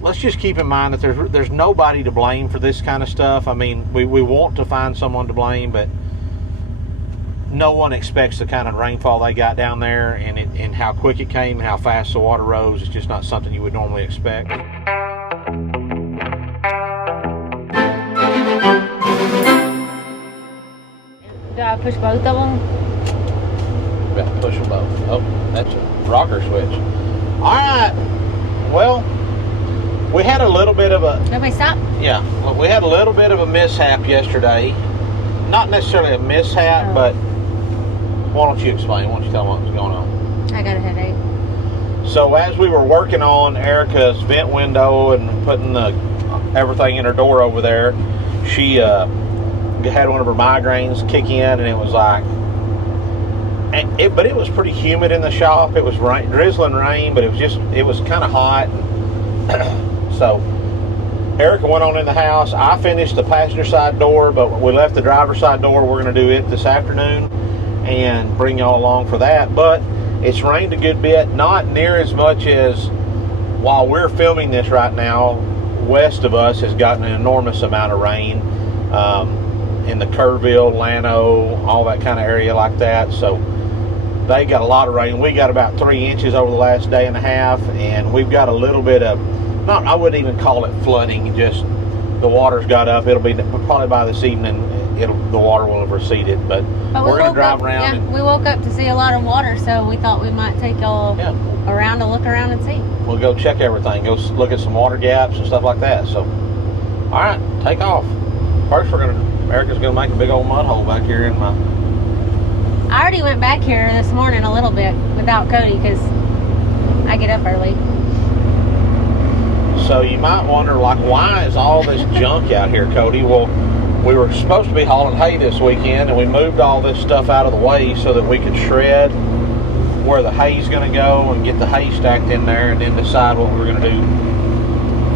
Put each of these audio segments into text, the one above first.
let's just keep in mind that there's nobody to blame for this kind of stuff. I mean, we want to find someone to blame, but no one expects the kind of rainfall they got down there, and how quick it came and how fast the water rose. It's just not something you would normally expect. Do I push both of them? Better push them both. Oh, that's a rocker switch. All right. Well, we had a little bit of a... Nobody stop? Yeah. Well, we had a little bit of a mishap yesterday. Not necessarily a mishap, but why don't you explain? Why don't you tell them what was going on? I got a headache. So as we were working on Erica's vent window and putting everything in her door over there, she had one of her migraines kick in, and it was like... But it was pretty humid in the shop. It was drizzling rain, but it was kind of hot. So Erica went on in the house. I finished the passenger side door, but we left the driver's side door. We're going to do it this afternoon and bring y'all along for that. But it's rained a good bit, not near as much as while we're filming this right now. West of us has gotten an enormous amount of rain in the Kerrville, Llano, all that kind of area like that. So they got a lot of rain. We got about 3 inches over the last day and a half, and we've got a little bit of, I wouldn't even call it flooding, just the water's got up. It'll be probably by this evening, the water will have receded, but we're going to drive around. Yeah, we woke up to see a lot of water, so we thought we might take y'all around to look around and see. We'll go check everything, go look at some water gaps and stuff like that. So, all right, take off. First, Erica's going to make a big old mud hole back here in my... I already went back here this morning a little bit without Cody because I get up early. So you might wonder, like, why is all this junk out here, Cody? Well, we were supposed to be hauling hay this weekend, and we moved all this stuff out of the way so that we could shred where the hay's going to go and get the hay stacked in there, and then decide what we're going to do.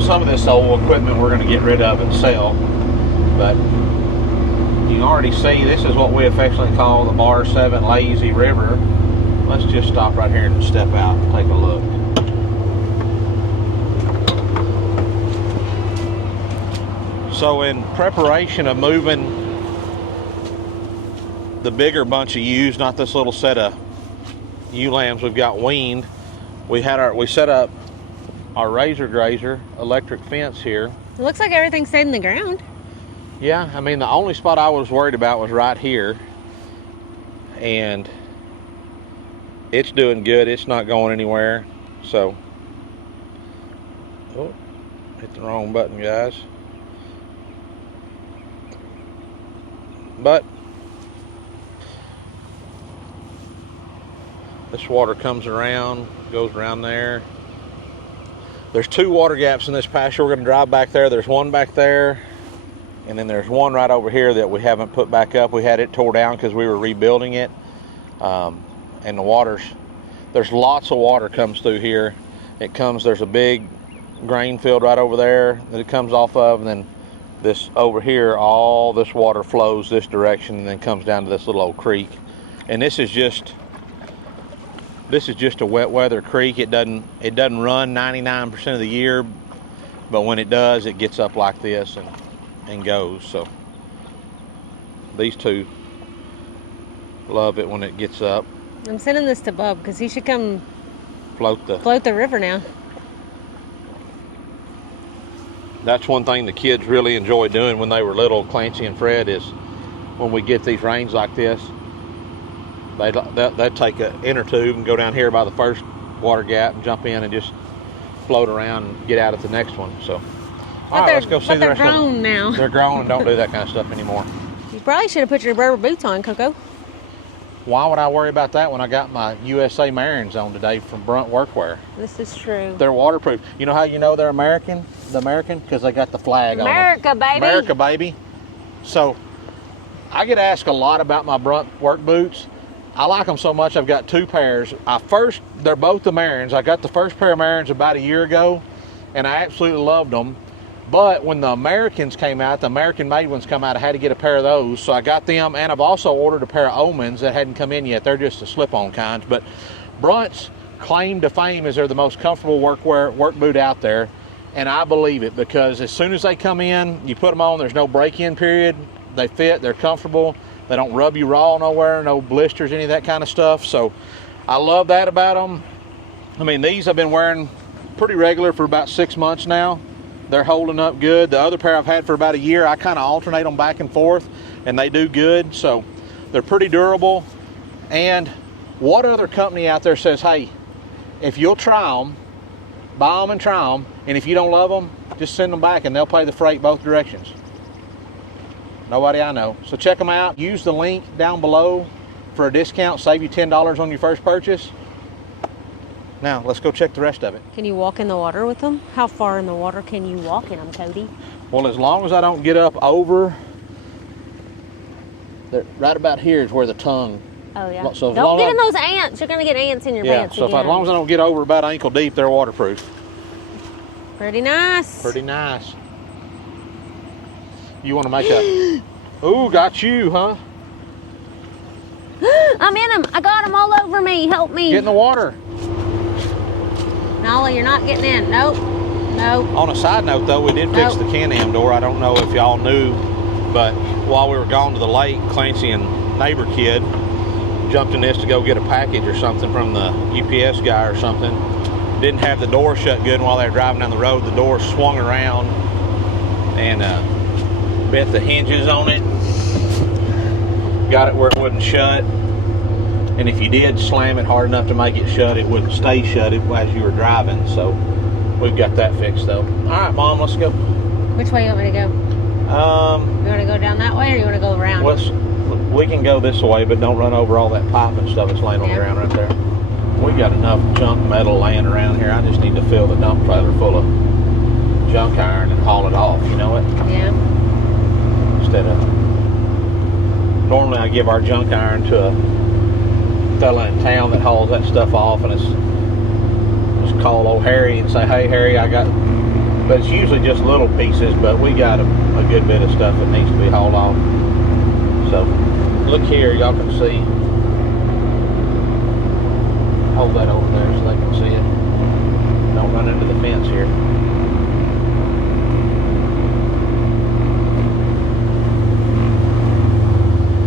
Some of this old equipment we're going to get rid of and sell, but you can already see this is what we affectionately call the Bar 7 Lazy River. Let's just stop right here and step out and take a look. So in preparation of moving the bigger bunch of ewes, not this little set of ewe lambs we've got weaned, we set up our razor grazer electric fence here. It looks like everything stayed in the ground. Yeah, I mean, the only spot I was worried about was right here, and it's doing good. It's not going anywhere. So, oh, hit the wrong button, guys. But this water comes around, goes around there. There's 2 water gaps in this pasture. We're going to drive back there. There's one back there, and then there's one right over here that we haven't put back up. We had it tore down because we were rebuilding it. And there's lots of water comes through here. There's a big grain field right over there that it comes off of, and then this over here, all this water flows this direction and then comes down to this little old creek. And this is just a wet weather creek. It doesn't run 99% of the year, but when it does, it gets up like this and goes. So these 2 love it when it gets up. I'm sending this to Bub because he should come float the river now. That's one thing the kids really enjoy doing when they were little, Clancy and Fred, is when we get these rains like this, they'd take an inner tube and go down here by the first water gap and jump in and just float around and get out at the next one. So, all right, let's go see the rest of them. They're grown now. They're grown and don't do that kind of stuff anymore. You probably should have put your rubber boots on, Coco. Why would I worry about that when I got my USA Marins on today from Brunt Workwear? This is true. They're waterproof. You know how you know they're American? The American? Because they got the flag on them. America, baby. America, baby. So, I get asked a lot about my Brunt work boots. I like them so much, I've got 2 pairs. They're both the Marins. I got the first pair of Marins about a year ago, and I absolutely loved them. But when the Americans came out, the American-made ones come out, I had to get a pair of those. So I got them, and I've also ordered a pair of Omens that hadn't come in yet. They're just the slip-on kinds. But Brunt's claim to fame is they're the most comfortable work boot out there. And I believe it, because as soon as they come in, you put them on, there's no break-in period. They fit, they're comfortable. They don't rub you raw nowhere, no blisters, any of that kind of stuff. So I love that about them. I mean, these I've been wearing pretty regular for about 6 months now. They're holding up good. The other pair I've had for about a year, I kind of alternate them back and forth, and they do good. So they're pretty durable. And what other company out there says, hey, if you'll try them, buy them and try them, and if you don't love them, just send them back and they'll pay the freight both directions? Nobody I know. So check them out. Use the link down below for a discount. Save you $10 on your first purchase. Now, let's go check the rest of it. Can you walk in the water with them? How far in the water can you walk in them, Cody? Well, as long as I don't get up over, right about here is where the tongue. Oh, yeah. So don't get in those ants. You're going to get ants in your pants. Yeah, so as long as I don't get over about ankle deep, they're waterproof. Pretty nice. Pretty nice. You want to make a... Ooh, got you, huh? I'm in them. I got them all over me. Help me. Get in the water. No, you're not getting in. Nope. Nope. On a side note, though, we did fix the Can-Am door. I don't know if y'all knew, but while we were gone to the lake, Clancy and neighbor kid jumped in this to go get a package or something from the UPS guy or something. Didn't have the door shut good, and while they were driving down the road, the door swung around and bent the hinges on it. Got it where it wouldn't shut. And if you did slam it hard enough to make it shut, it wouldn't stay shut as you were driving. So we've got that fixed though. All right, Mom, let's go. Which way you want me to go? You want to go down that way, or you want to go around? We can go this way, but don't run over all that pipe and stuff that's laying on the ground right there. We got enough junk metal laying around here. I just need to fill the dump trailer full of junk iron and haul it off. You know what? Yeah. Instead of normally I give our junk iron to a fella in town that hauls that stuff off, and it's just call old Harry and say, hey Harry, I got, but it's usually just little pieces, but we got a good bit of stuff that needs to be hauled off. So look here, y'all can see. Hold that over there so they can see it. Don't run into the fence here.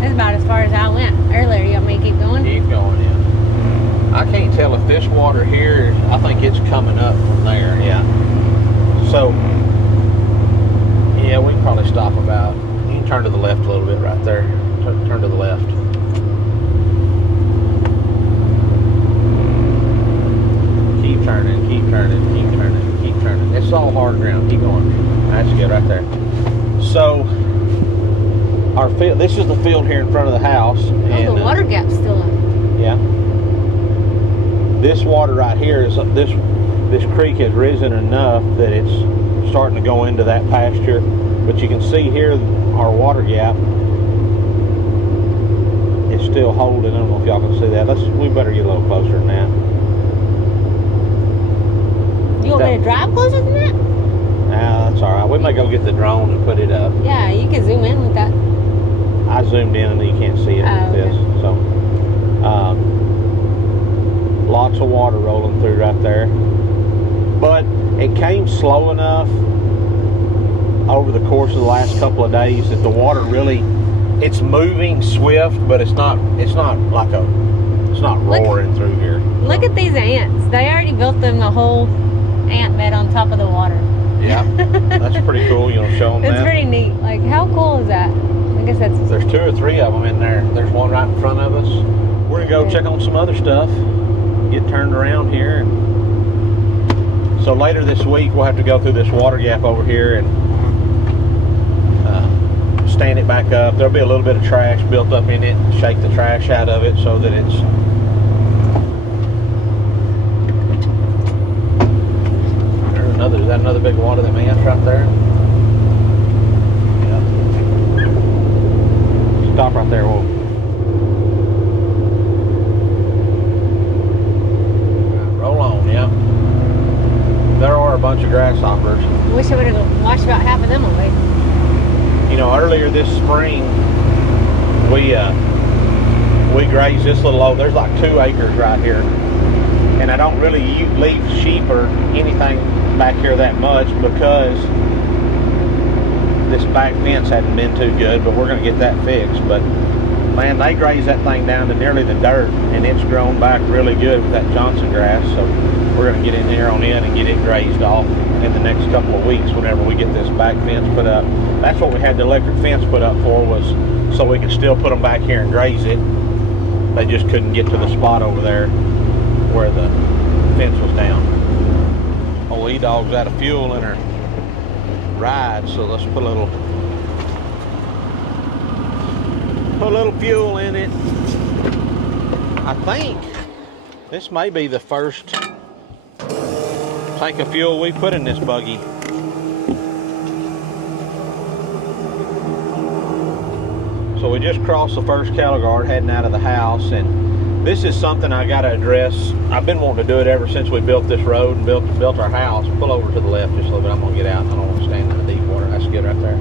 That's about as far as I went earlier. You want me to keep going? Keep going, yeah. I can't tell if this water here, I think it's coming up from there, yeah. So, yeah, we can probably stop about, you can turn to the left a little bit right there. Turn to the left. Keep turning, keep turning, keep turning, keep turning. It's all hard ground. Keep going. That's good right there. So, our field, this is the field here in front of the house. Oh, and the water gap's still up. Yeah. This water right here is this creek has risen enough that it's starting to go into that pasture. But you can see here our water gap is still holding. I don't know if y'all can see that. We better get a little closer than that. You want me to drive closer than that? Nah, that's all right. We may go get the drone and put it up. Yeah, you can zoom in with that. I zoomed in and you can't see it with this. So, lots of water rolling through right there. But it came slow enough over the course of the last couple of days that the water really, it's moving swift, but it's not roaring through here. Look at these ants. They already built them a whole ant bed on top of the water. Yeah, that's pretty cool. You want to show them that? It's pretty neat. Like, how cool is that? I guess that's... There's 2 or 3 of them in there. There's one right in front of us. We're going to go check on some other stuff. Get turned around here. So later this week, we'll have to go through this water gap over here and stand it back up. There'll be a little bit of trash built up in it. Shake the trash out of it so that it's... Is that another big one of them ants right there? Yeah. Stop right there. Whoa. Roll on, yeah. There are a bunch of grasshoppers. Wish I would have washed about half of them away. You know, earlier this spring, we grazed this little old, there's like 2 acres right here. And I don't really leave sheep or anything getting back here that much because this back fence hadn't been too good, but we're going to get that fixed. But man, they grazed that thing down to nearly the dirt, and it's grown back really good with that Johnson grass. So we're going to get in there on in and get it grazed off in the next couple of weeks whenever we get this back fence put up. That's what we had the electric fence put up for, was so we could still put them back here and graze it. They just couldn't get to the spot over there where the fence was down. Old E-Dog's out of fuel in her ride, so let's put a little fuel in it. I think this may be the first tank of fuel we put in this buggy. So we just crossed the first cattle guard heading out of the house, and this is something I got to address. I've been wanting to do it ever since we built this road and built our house. Pull over to the left just a little bit. I'm going to get out. I don't want to stand in the deep water. That's good right there.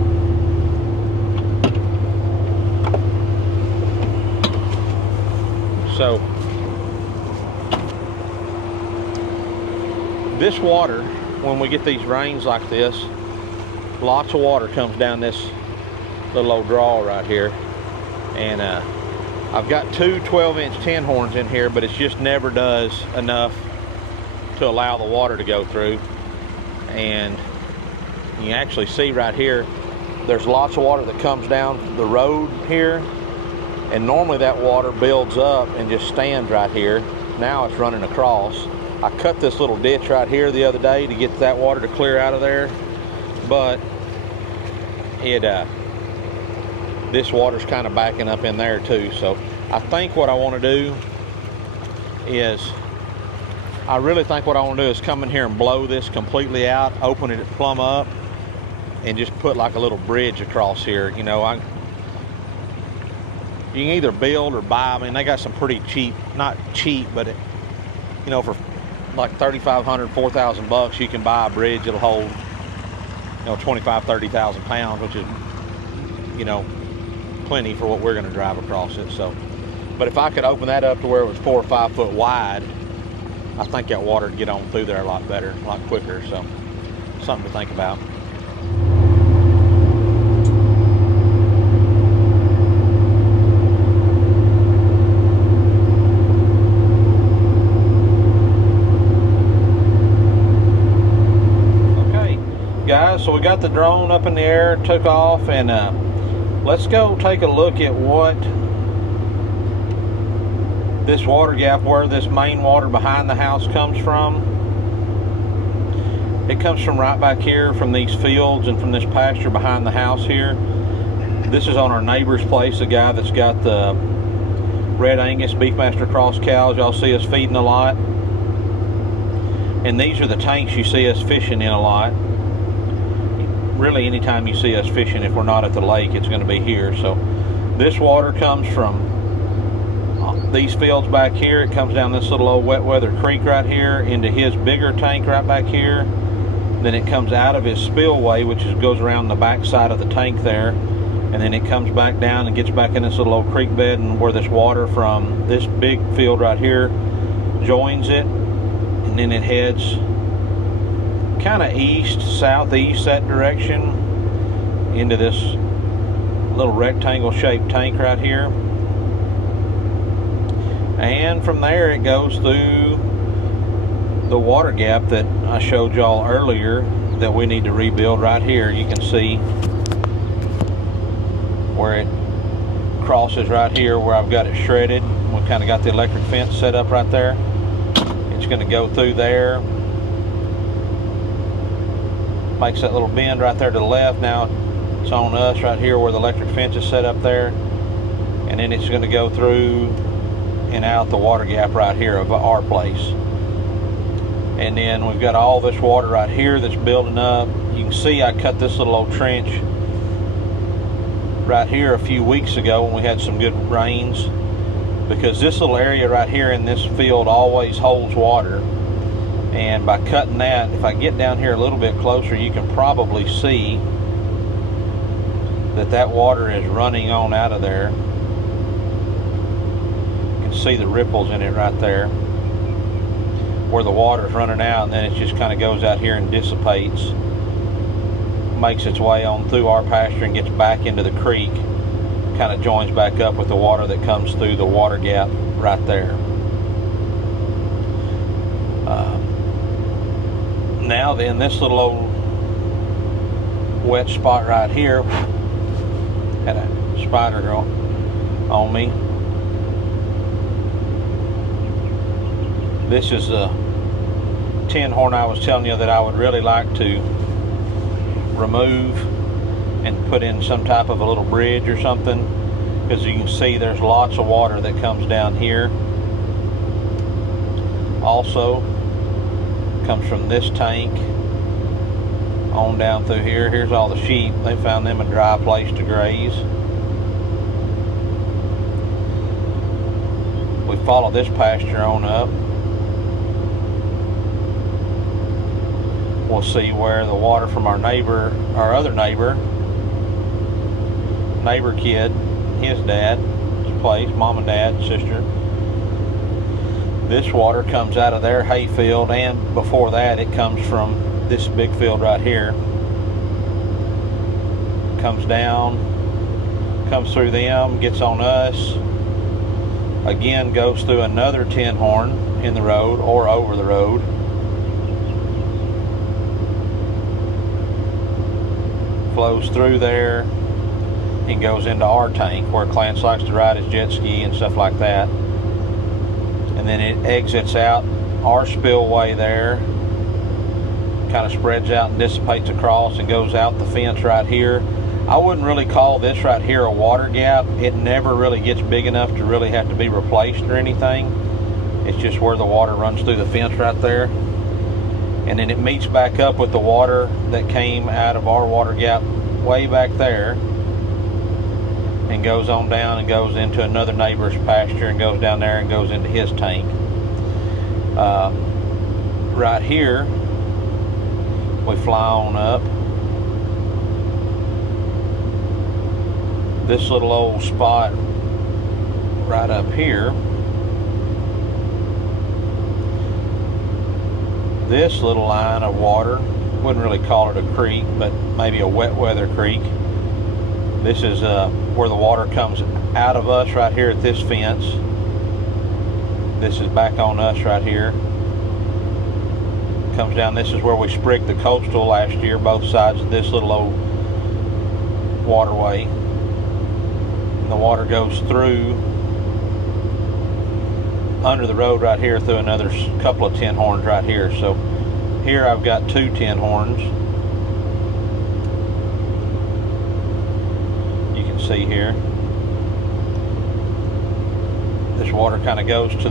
So this water, when we get these rains like this, lots of water comes down this little old draw right here. And I've got two 12-inch tin horns in here, but it just never does enough to allow the water to go through. And you can actually see right here, there's lots of water that comes down the road here. And normally that water builds up and just stands right here. Now it's running across. I cut this little ditch right here the other day to get that water to clear out of there. But this water's kind of backing up in there too. So I think what I want to do is, I really think what I want to do is come in here and blow this completely out, open it plumb up, and just put like a little bridge across here. You know, you can either build or buy. I mean, they got some pretty cheap, not cheap, but you know, for like $3,500, $4,000 you can buy a bridge that'll hold, you know, 25, 30,000 pounds, which is, you know, plenty for what we're going to drive across it. So, but if I could open that up to where it was 4 or 5 foot wide, I think that water would get on through there a lot better, a lot quicker. So, something to think about. Okay, guys, so we got the drone up in the air, took off, and let's go take a look at what this water gap, where this main water behind the house comes from. It comes from right back here from these fields and from this pasture behind the house here. This is on our neighbor's place, a guy that's got the Red Angus Beefmaster Cross cows. Y'all see us feeding a lot. And these are the tanks you see us fishing in a lot. Really, anytime you see us fishing, if we're not at the lake, it's going to be here. So this water comes from these fields back here. It comes down this little old wet weather creek right here into his bigger tank right back here. Then it comes out of his spillway, which goes around the back side of the tank there, and then it comes back down and gets back in this little old creek bed, and where this water from this big field right here joins it, and then it heads kind of east, southeast, that direction, into this little rectangle shaped tank right here. And from there it goes through the water gap that I showed y'all earlier that we need to rebuild right here. You can see where it crosses right here, where I've got it shredded. We kind of got the electric fence set up right there. It's going to go through there, makes that little bend right there to the left. Now it's on us right here where the electric fence is set up there, and then it's going to go through and out the water gap right here of our place. And then we've got all this water right here that's building up. You can see I cut this little old trench right here a few weeks ago when we had some good rains, because this little area right here in this field always holds water. And by cutting that, if I get down here a little bit closer, you can probably see that that water is running on out of there. You can see the ripples in it right there. where the water's running out, and then it just kind of goes out here and dissipates, makes its way on through our pasture and gets back into the creek, kind of joins back up with the water that comes through the water gap right there. Now then, this little old wet spot right here, had a spider on me. This is the tin horn I was telling you that I would really like to remove and put in some type of a little bridge or something, because you can see there's lots of water that comes down here. Also comes from this tank on down through here. Here's all the sheep. They found them a dry place to graze. We follow this pasture on up. We'll see where the water from our other neighbor kid, his dad's place, mom and dad, sister. This water comes out of their hay field, and before that it comes from this big field right here. Comes down, comes through them, gets on us, again goes through another tin horn in the road or over the road. Flows through there and goes into our tank where Clarence likes to ride his jet ski and stuff like that. And then it exits out our spillway there, kind of spreads out and dissipates across and goes out the fence right here. I wouldn't really call this right here a water gap. It never really gets big enough to really have to be replaced or anything. It's just where the water runs through the fence right there. And then it meets back up with the water that came out of our water gap way back there, and goes on down and goes into another neighbor's pasture and goes down there and goes into his tank. Right here, we fly on up. This little old spot right up here, this little line of water, wouldn't really call it a creek, but maybe a wet weather creek. This is where the water comes out of us right here at this fence. This is back on us right here. Comes down, this is where we sprigged the coastal last year, both sides of this little old waterway. And the water goes through under the road right here through another couple of tin horns right here. So here I've got 2 tin horns. You can see here. This water kind of goes to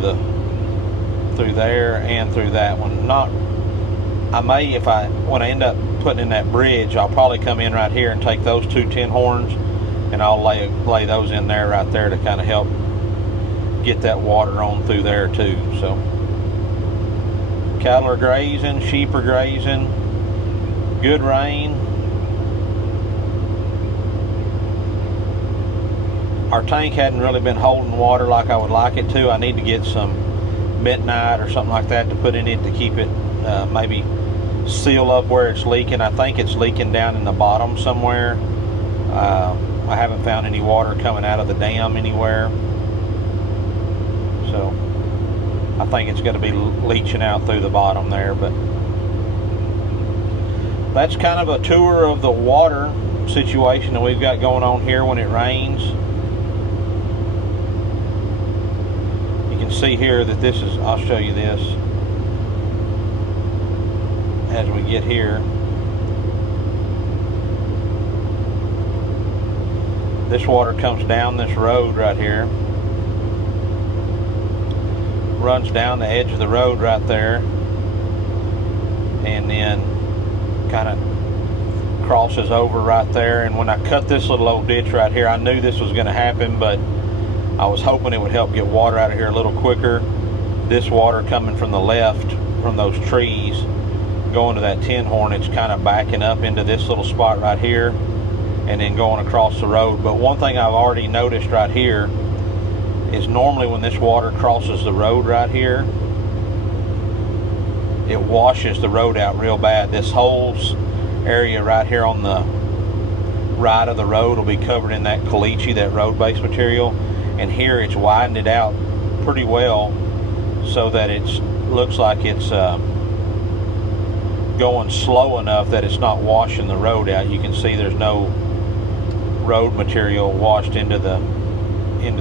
through there and through that one. I may, when I end up putting in that bridge, I'll probably come in right here and take those 2 tin horns, and I'll lay those in there right there to kind of help get that water on through there too. So cattle are grazing, sheep are grazing, good rain. Our tank hadn't really been holding water like I would like it to. I need to get some bentonite or something like that to put in it to keep it maybe seal up where it's leaking. I think it's leaking down in the bottom somewhere. I haven't found any water coming out of the dam anywhere. So I think it's going to be leaching out through the bottom there. But that's kind of a tour of the water situation that we've got going on here when it rains. You can see here that this is, I'll show you this as we get here. This water comes down this road right here, runs down the edge of the road right there, and then kind of crosses over right there. And when I cut this little old ditch right here, I knew this was going to happen, but I was hoping it would help get water out of here a little quicker. This water coming from the left from those trees going to that tin horn, it's kind of backing up into this little spot right here and then going across the road. But one thing I've already noticed right here is normally when this water crosses the road right here, it washes the road out real bad. This whole area right here on the right of the road will be covered in that caliche, that road base material, and here it's widened it out pretty well so that it looks like it's going slow enough that it's not washing the road out. You can see there's no road material washed into the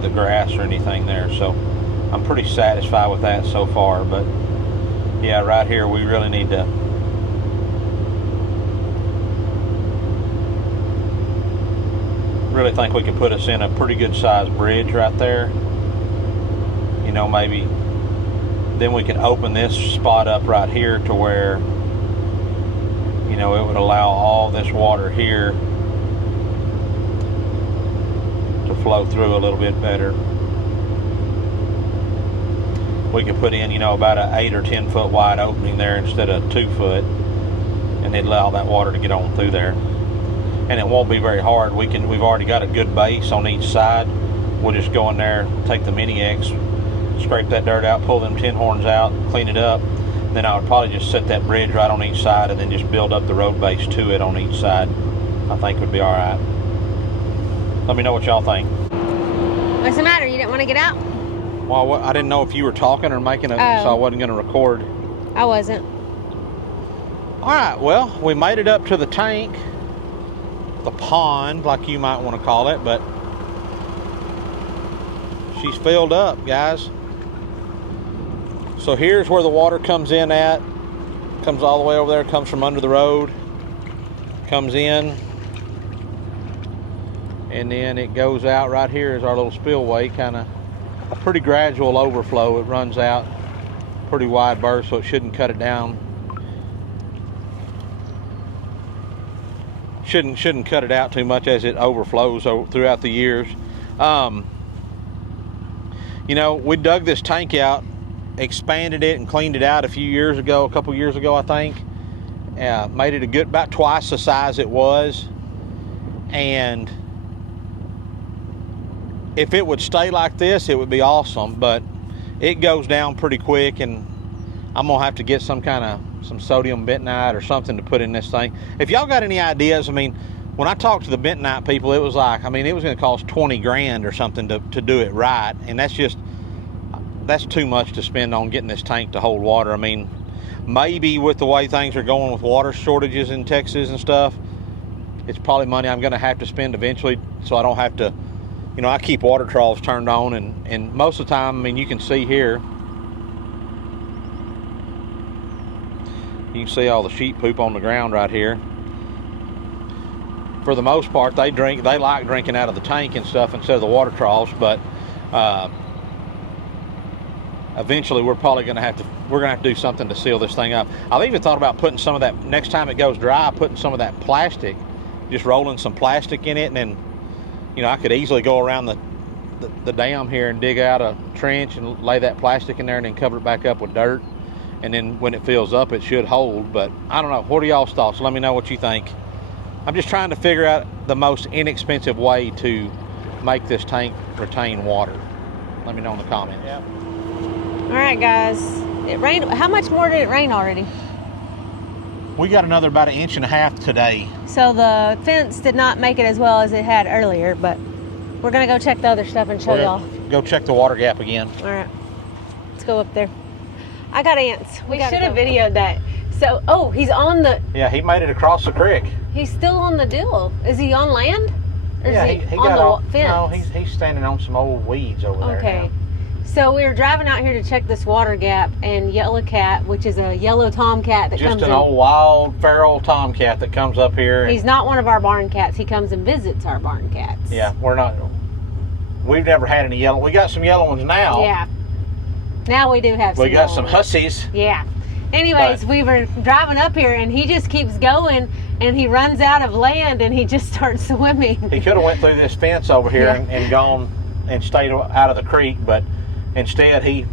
grass or anything there, so I'm pretty satisfied with that so far. But yeah, right here we really need to really think we can put us in a pretty good sized bridge right there. You know, maybe then we can open this spot up right here to where, you know, it would allow all this water here to flow through a little bit better. We could put in, you know, about an 8 or 10 foot wide opening there instead of 2 foot, and it'd allow that water to get on through there. And it won't be very hard. We've already got a good base on each side. We'll just go in there, take the mini X, scrape that dirt out, pull them tin horns out, clean it up. Then I would probably just set that bridge right on each side and then just build up the road base to it on each side. I think would be all right. Let me know what y'all think. What's the matter? You didn't want to get out? Well, I didn't know if you were talking or making it, so I wasn't going to record. I wasn't. All right, well, we made it up to the tank, the pond, like you might want to call it, but she's filled up, guys. So here's where the water comes in at. Comes all the way over there, comes from under the road, comes in, and then it goes out. Right here is our little spillway, kind of a pretty gradual overflow. It runs out pretty wide berth, so it shouldn't cut it down. Shouldn't cut it out too much as it overflows throughout the years. You know, we dug this tank out, expanded it and cleaned it out a couple years ago, I think. Made it about twice the size it was. And if it would stay like this, it would be awesome, but it goes down pretty quick, and I'm gonna have to get some sodium bentonite or something to put in this thing. If y'all got any ideas, I mean, when I talked to the bentonite people, it was like, I mean, it was gonna cost 20 grand or something to do it right, and that's too much to spend on getting this tank to hold water. I mean, maybe with the way things are going with water shortages in Texas and stuff, it's probably money I'm gonna have to spend eventually, so I don't have to, you know, I keep water troughs turned on, and most of the time, I mean, you can see here, you can see all the sheep poop on the ground right here. For the most part, they like drinking out of the tank and stuff instead of the water troughs, but eventually we're going to have to do something to seal this thing up. I've even thought about putting some of that, next time it goes dry, putting some of that plastic, just rolling some plastic in it, and then, you know, I could easily go around the dam here and dig out a trench and lay that plastic in there and then cover it back up with dirt. And then when it fills up, it should hold. But I don't know. What are y'all's thoughts? Let me know what you think. I'm just trying to figure out the most inexpensive way to make this tank retain water. Let me know in the comments. Yeah. All right, guys. It rained. How much more did it rain already? We got another about 1.5 inches today. So the fence did not make it as well as it had earlier, but we're going to go check the other stuff and show y'all. Go check the water gap again. All right. Let's go up there. I got ants. We should have videoed that. So, oh, he's on the... Yeah, he made it across the creek. He's still on the deal. Is he on land? Or yeah, is he on the fence? No, he's standing on some old weeds over there. Okay. Now. So we were driving out here to check this water gap, and Yellow Cat, which is a yellow tomcat that comes in. Just an old wild feral tomcat that comes up here. He's not one of our barn cats. He comes and visits our barn cats. Yeah, we've never had any yellow. We got some yellow ones now. Yeah. Now we do have some. We got some hussies. Yeah. Anyways, we were driving up here, and he just keeps going, and he runs out of land, and he just starts swimming. He could have went through this fence over here and gone and stayed out of the creek, but instead he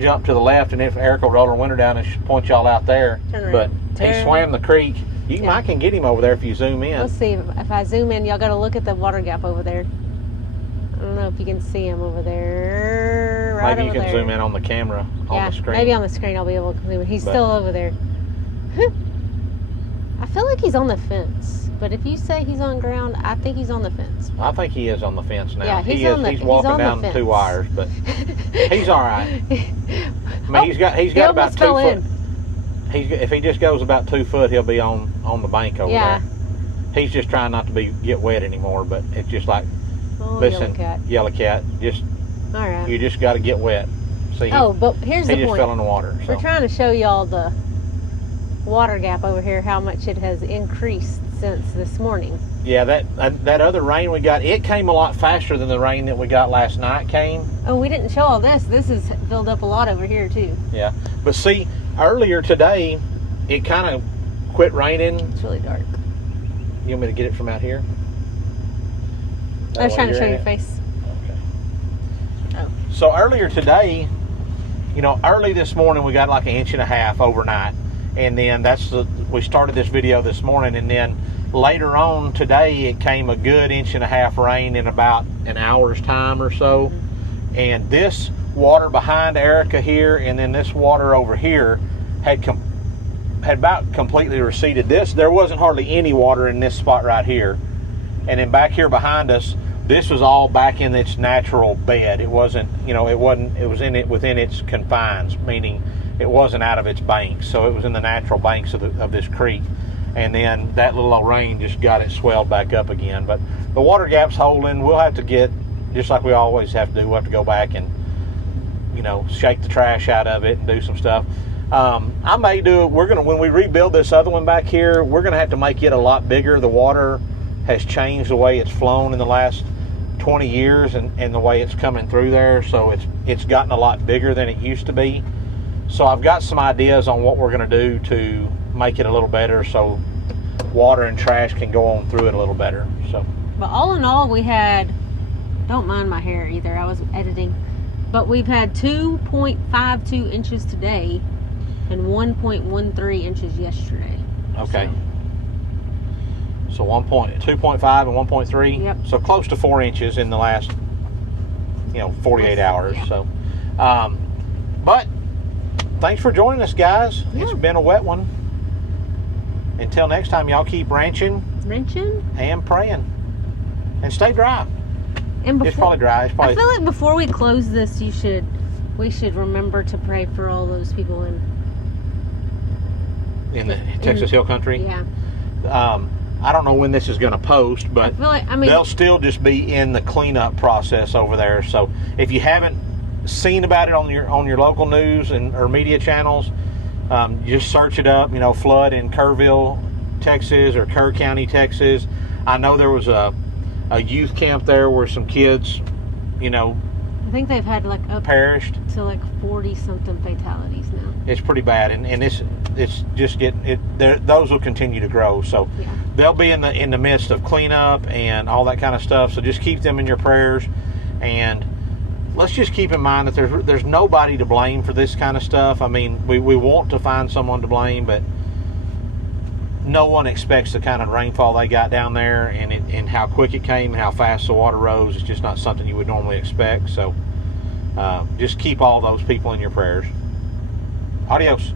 jumped to the left, and if Eric will roll her window down and point y'all out there. But he swam the creek. I can get him over there if you zoom in. Let's see. If I zoom in, y'all got to look at the water gap over there. I don't know if you can see him over there. right Maybe you over can there. zoom in on the camera on the screen. Maybe on the screen I'll be able to zoom in. He's still over there. I feel like he's on the fence, but if you say he's on ground, I think he's on the fence. I think he is on the fence now. Yeah, he's walking down the 2 wires, but he's all right. I mean, he's got about 2 foot. If he just goes about 2 foot, he'll be on the bank over there. He's just trying not to get wet anymore, but it's just like, listen, yellow cat, just all right. You just got to get wet. See? But here's the point. He just fell in the water. So. We're trying to show y'all the water gap over here, how much it has increased since this morning. Yeah, that other rain we got, it came a lot faster than the rain that we got last night came. Oh, we didn't show all this. This is filled up a lot over here too. Yeah, but see, earlier today, it kind of quit raining. It's really dark. You want me to get it from out here? I was trying to show your face. Okay. Oh. So earlier today, early this morning, we got like 1.5 inches overnight. And then we started this video this morning, and then later on today, it came a good 1.5 inches rain in about an hour's time or so. Mm-hmm. And this water behind Erica here, and then this water over here had about completely receded. There wasn't hardly any water in this spot right here. And then back here behind us, this was all back in its natural bed. It wasn't, it was within its confines, meaning it wasn't out of its banks. So it was in the natural banks of this creek. And then that little old rain just got it swelled back up again. But the water gap's holding. We'll have to get, just like we always have to do, we'll have to go back and, shake the trash out of it and do some stuff. I may do it. When we rebuild this other one back here, we're gonna have to make it a lot bigger. The water has changed the way it's flown in the last 20 years and the way it's coming through there. So it's gotten a lot bigger than it used to be. So I've got some ideas on what we're gonna do to make it a little better so water and trash can go on through it a little better. So, but all in all, we had, don't mind my hair either, I was editing, but we've had 2.52 inches today and 1.13 inches yesterday. Okay. So 2.5 and 1.3. Yep. So close to 4 inches in the last, 48 hours. Yeah. So, but thanks for joining us, guys. Yeah. It's been a wet one. Until next time, y'all keep ranching and praying, and stay dry. And it's probably dry. I feel like before we close this, we should remember to pray for all those people in the Texas Hill Country. Yeah. I don't know when this is going to post, but I feel like, they'll still just be in the cleanup process over there. So if you haven't seen about it on your local news or media channels, just search it up. Flood in Kerrville, Texas, or Kerr County, Texas. I know there was a youth camp there where some kids, I think they've had perished to 40 something fatalities now. It's pretty bad, and it's just getting it. Those will continue to grow, so yeah. They'll be in the midst of cleanup and all that kind of stuff. So just keep them in your prayers, and let's just keep in mind that there's nobody to blame for this kind of stuff. I mean, we want to find someone to blame, but no one expects the kind of rainfall they got down there, and how quick it came and how fast the water rose. It's just not something you would normally expect. So just keep all those people in your prayers. Adios.